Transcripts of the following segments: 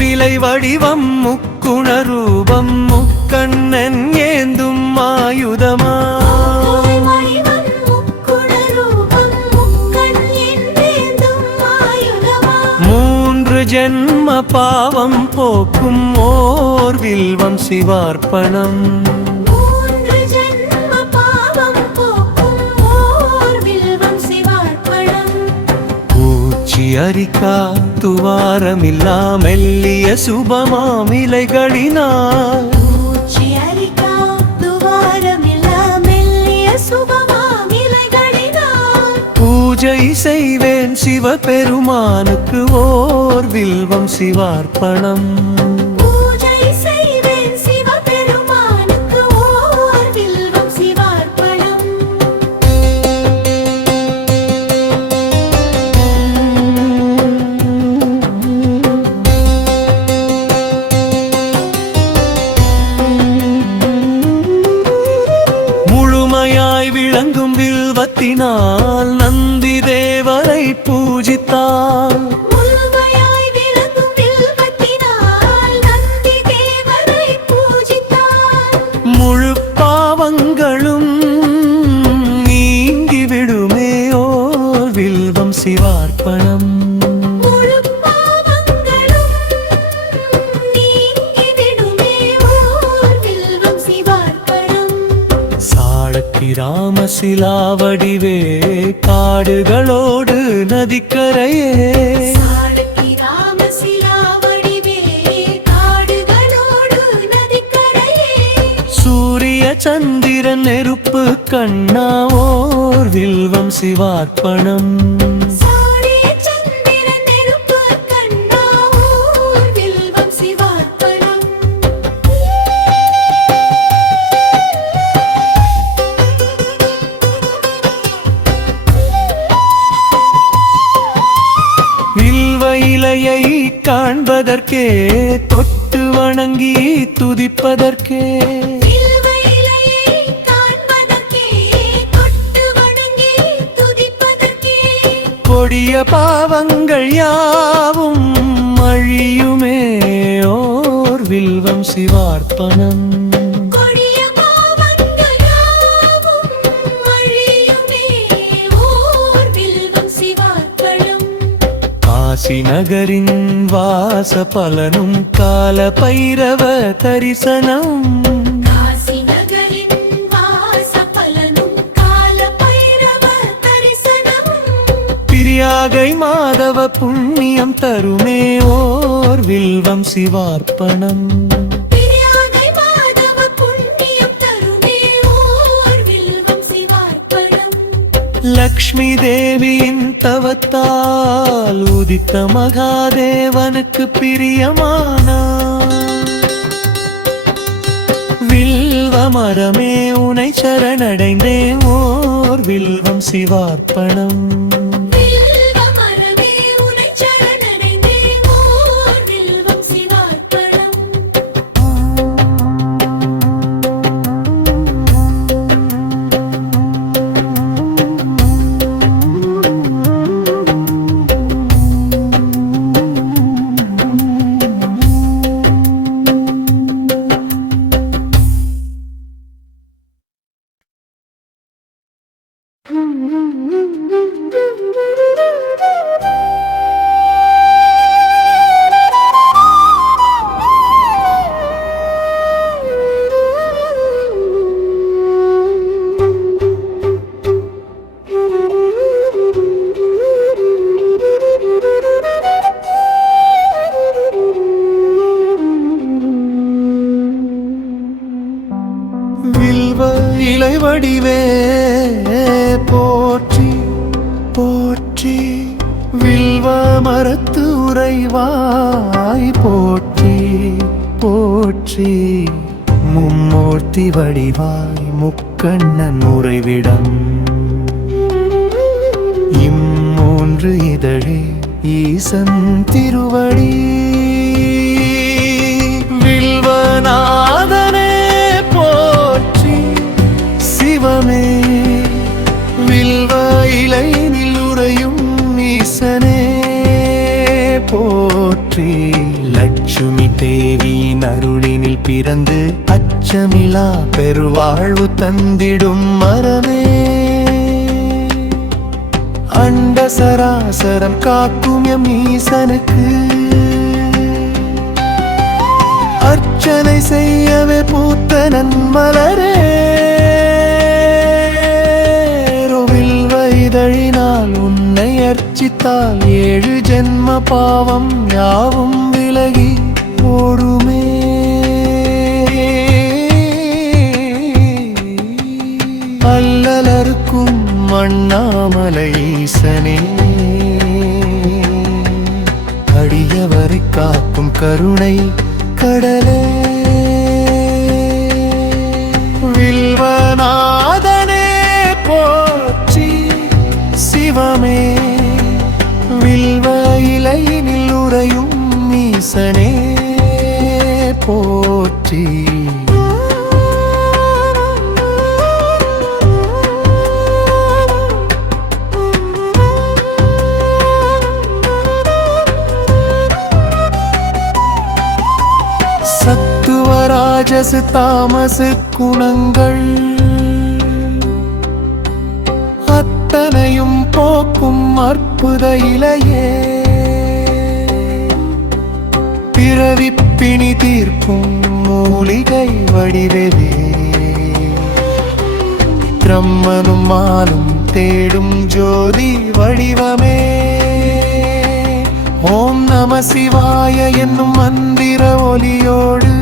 மூவிலை வடிவம் முக்குணரூபம் முக்கண்ணன் ஏந்தும் ஆயுதமா மூன்று ஜென்ம பாவம் போக்கும் ஓர் வில்வம் சிவார்ப்பணம் அரிக்கா துவாரமில்லா மெல்லிய சுபமாமிலைகளினால் பூஜை செய்வேன் சிவபெருமானுக்கு ஓர் வில்வம் சிவார்ப்பணம் விளங்கும் வில்வத்தினால் நந்தி தேவரை பூஜித்தார் முழு பாவங்களும் நீங்கிவிடுமே ஓர் வில்வம் சிவார்ப்பணம் ராமசிலாவடிவே காடுகளோடு நதிக்கரையே சூரிய சந்திரன் நெருப்பு கண்ணா ஓர் வில்வம் சிவார்ப்பணம் இலையை காண்பதற்கே தொட்டு வணங்கி துதிப்பதற்கே கொடிய பாவங்கள் யாவும் அழியுமே ஓர் வில்வம் சிவார்ப்பணம் நகரின் வாச பலனும் கால பைரவ தரிசனம் பிரியாகை மாதவ புண்ணியம் தருமே ஓர் வில்வம் சிவார்ப்பணம் லக்ஷ்மி தேவியின் தவத்தால் உதித்த மகாதேவனுக்கு பிரியமான வில்வ மரமே உனை சரணடைந்தே ஓர் வில்வம் சிவார்ப்பணம் இலை வடிவே போற்றி போற்றி வில்வ மரத்து உறைவாய் போற்றி போற்றி மும்மூர்த்தி வடிவாய் முக்கண்ணன் உறைவிடம் இம்மூன்று இதழே ஈசன் திருவடி வில்வநாதனே போற்றி சிவமே வில்வ இலையில் உறையும் ஈசனே போற்றி லட்சுமி தேவியின் அருளினில் பிறந்து அச்சமிலா பெருவாழ்வு தந்திடும் மரமே அண்ட சராசரம் காக்கும் எம் ஈசனுக்கு அர்ச்சனை செய்யவே பூத்த நன்மலரே வில்வ இதழினால் உன்னை அர்ச்சித்தால் 7 ஜென்ம பாவம் யாவும் விலகி ஓடுமே அல்லலருக்கும் அண்ணாமலை ஈசனே அடியவரை காக்கும் கருணை கடலே வில்வநாதனே போற்றி சிவமே வில்வ இலையினில் உறையும் ஈசனே போற்றி சத்துவ ராஜச தாமச குணங்கள் அத்தனையும் போக்கும் அற்புத இலையே பிறவிப்பிணி தீர்க்கும் மூலிகை வடிவே பிரம்மனும் மாலும் தேடும் ஜோதி வடிவமே ஓம் நம சிவாய என்னும் மந்திர ஒலியோடு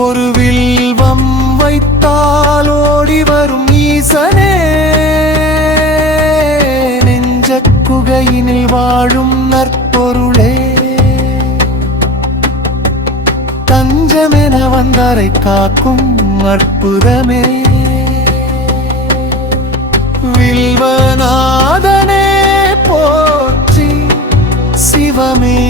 ஒரு வில்வம் வைத்தால் ஓடி வரும் ஈசனே நெஞ்ச குகையினில் வாழும் நற்பொருளே தஞ்சமென வந்தாரை காக்கும் அற்புதமே வில்வநாதனே போற்றி சிவமே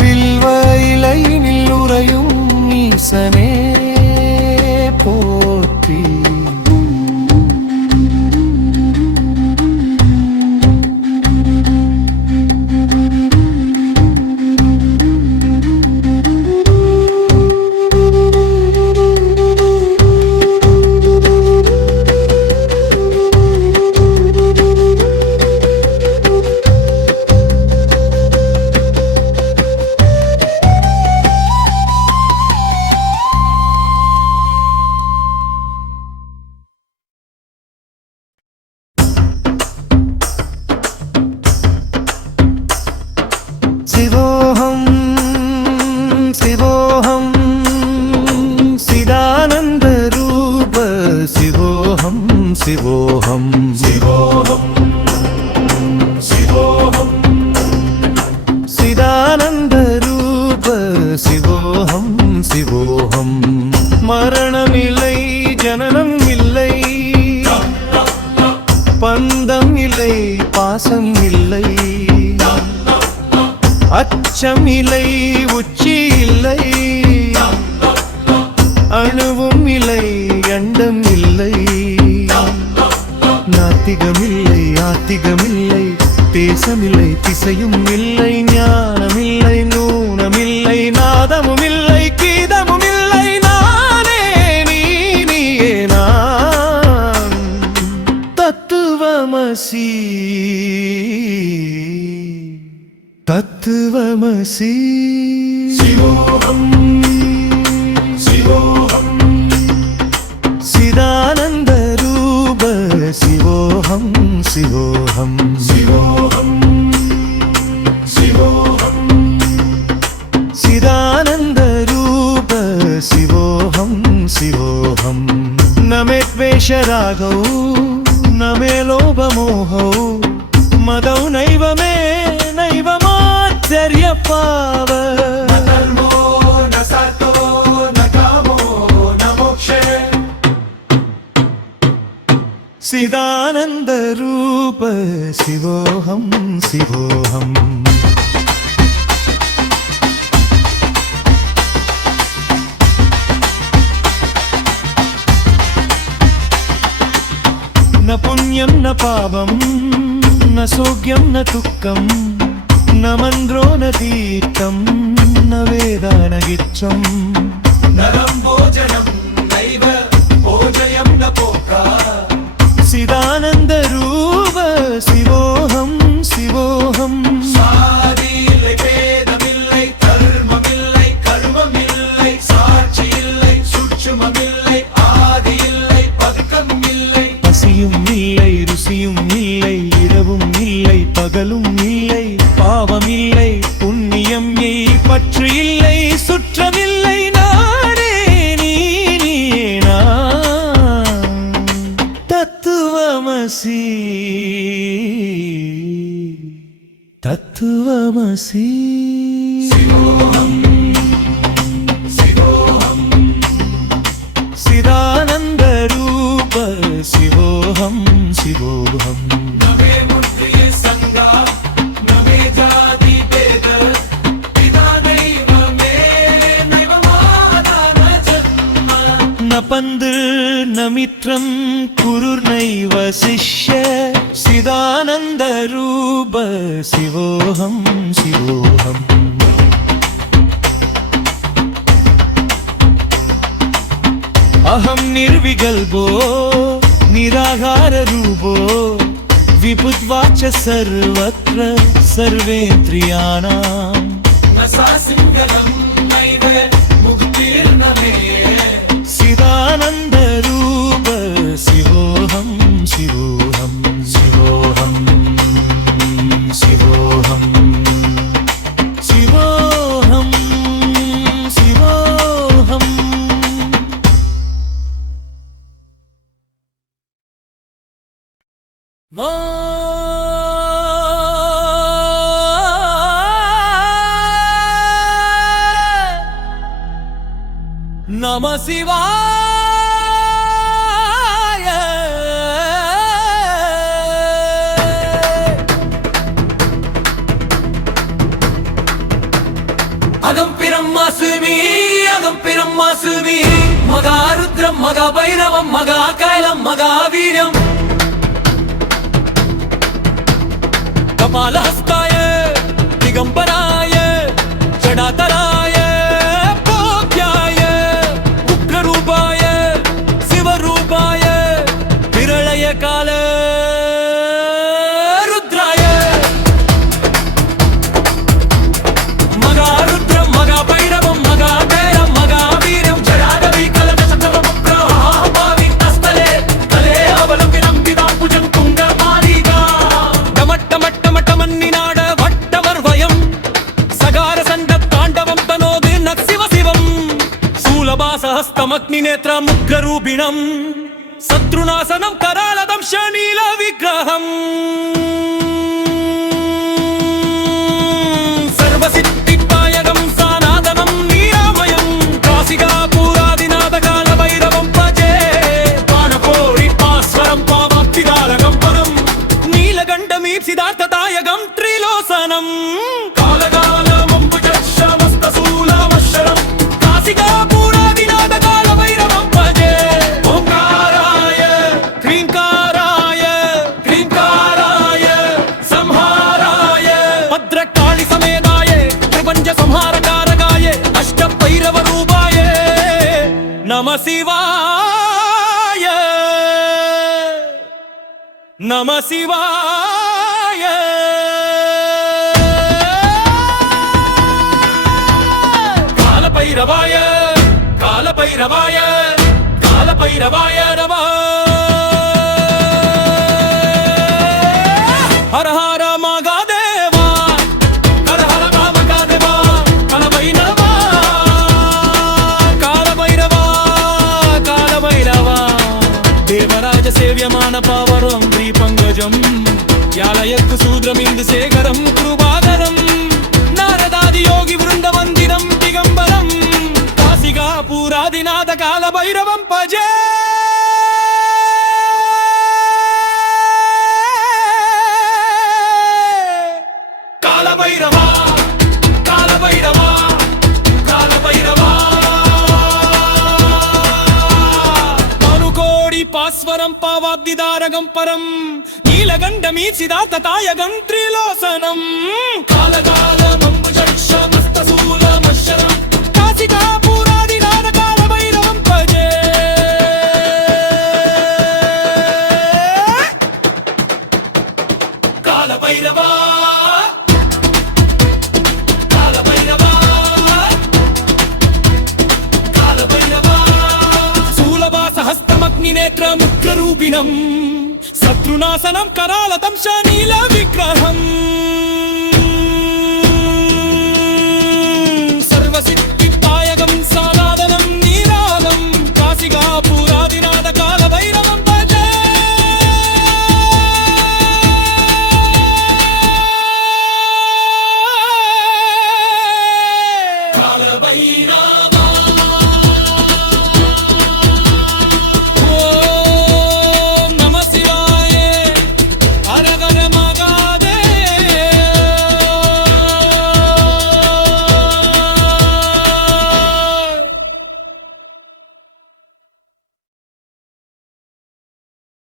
வில்வ இலையினில் உறையும் ஈசனே போற்றி சிவோஹம் சிவோஹம் சிதானந்த ரூப சிவோஹம் சிவோஹம் சிவோஹம் சிவோஹம் சிதானந்த ரூப சிவோஹம் சிவோஹம் மரணமில்லை ஜனனம் இல்லை பந்தம் இல்லை பாசம் இல்லை அச்சம் இல்லை உச்சி இல்லை அணுவும் இல்லை அண்டம் இல்லை நாத்திகமில்லை ஆத்திகமில்லை தேசமில்லை திசையும் இல்லை ஞானமில்லை நூனமில்லை நாதமும் இல்லை கீதமும் இல்லை நானே நீயே நான் தத்துவமசி தத்துவமசி சிவோஹம் சிவோஹம் சிதானந்த ரூப சிவோஹம் சிவோஹம் சிவோஹம் சிவோஹம் சிதானந்த ரூப சிவோஹம் சிவோஹம் நமே த்வேஷராகௌ நமே லோபமோஹௌ மதௌ நைவமே नैवमाचर्य पाव न धर्मो न सतो न कामो न मोक्षे सिदानंद रूप शिवोहम शिवोहम न पुण्यं न पापं न सौख्यं न दुःखं నమన్రోనతీర్థం నవేదానగిత్రం నరం భోజనం నైవ భోజయం న పోకా சிதானந்த ரூப சிவோகம் சிவோகம் சாதியில்லை பேதமில்லை தர்மமில்லை கர்மமில்லை சாட்சி இல்லை சூட்சுமமில்லை ஆதி இல்லை பதுக்கம் இல்லை பசியும் இல்லை ருசியும் இல்லை இரவும் இல்லை பகலும் இல்லை பாவம் இல்லை புண்ணியம் பற்று இல்லை சுற்றமில்லை நானே நீனே நான் தத்துவமசி தத்துவமசி சிதானந்த ரூப சிவோகம் சிவோகம் நமே முற்றிய சங்கா நமே ஜாதி பேத பிதா நைவ மே நைவ மாதான ஜன்ம न पन्द न मित्रं कुरुर्नैव शिष्य सिदानन्द रूप शिवोऽहं शिवोऽहम् अहं निर्विकल्पो निराहाररूपो विपुद्वाच सर्वत्र सर्वेन्द्रियाणां न सा सिंहदं नैव मुक्तिर्नमे சிதானந்த ரூப சிவோகம் சிவோகம் சிவோகம் சிவோகம் சிவோகம் சிவோகம் நம சிவாய அகம்பிரம் மாசுமி அகம்பிரம் மாசுமி மகாருத்ரம் மகாபைரவம் மகாகைலம் மகாவீரம் கபாலஹஸ்தாய திகம்பராய ஜடாதராய கால ருத்ராய மகாருத்ரம் மகாபைரவம் மகாகைலம் மகாவீரம் ஜடாதவி கலதசந்தவமுக்ரஹாபாவி அஸ்தலே கலே அவலம்பினம் பிதாம்புஜம் குங்கமாலிகா டமட்டமட்டமட்டமன்னிநாட வட்டமர்வயம் சகார சண்ட தாண்டவம் தனோது நக்சிவ சிவம் சூலபாசஹஸ்தமக்னிநேத்ரம் உக்ரரூபிணம் శత్రునాశనం కరాళదం శనీల విగ్రహం సర్వసిద్ధిపాయగం సానాదనం నీరామయం కాశిగా పూరాదినాథ కాల భైరవం భజే బాణకోడి పాస్వరం పావాప్తిదారకం పరం నీలగండమీ సిద్ధార్థదాయకం త్రిలోసనం కాలకాలమంబుజమస్తశూలమశరం కాశిగా పూరాదినాథ కాల భైరవం భజే నమ శివాయ నమ శివాయ కాలభైరవాయ కాలభైరవాయ కాలభైరవాయ నమః హర హర మహాదేవా హర హర మహాదేవా కాలభైరవా దేవరాజ సేవ్యమాన పావరం ద్వీపంగజం యాలయక్కు శూద్రమిందు శేఖరం కృపాకరం నారదాది యోగి వృందవందిరం దిగంబరం కాశిగా పూరాదినాథ కాల భైరవం భజే కాల భైరవా కాల భైరవా కాల భైరవా పాస్వరం పావాబ్దిదారగం పరం నీల అఖిలగండమీచిదాతతాయగం త్రిలోసనం కాలకాలమంబుజక్షమస్తశూలమశరం కాశికాపురాదినాథ కాలభైరవం భజే కాలభైరవా కాలభైరవా కాలభైరవా శూలవాసహస్తమగ్నినేత్రముగ్రరూపిణం శత్రునాశనం కరాలతం శనీల విగ్రహం సర్వసిద్ధిదాయకం సారాధనం నీరాగం కాశికాపురాదినాథ కాలభైరవం భజే కాలభైరవ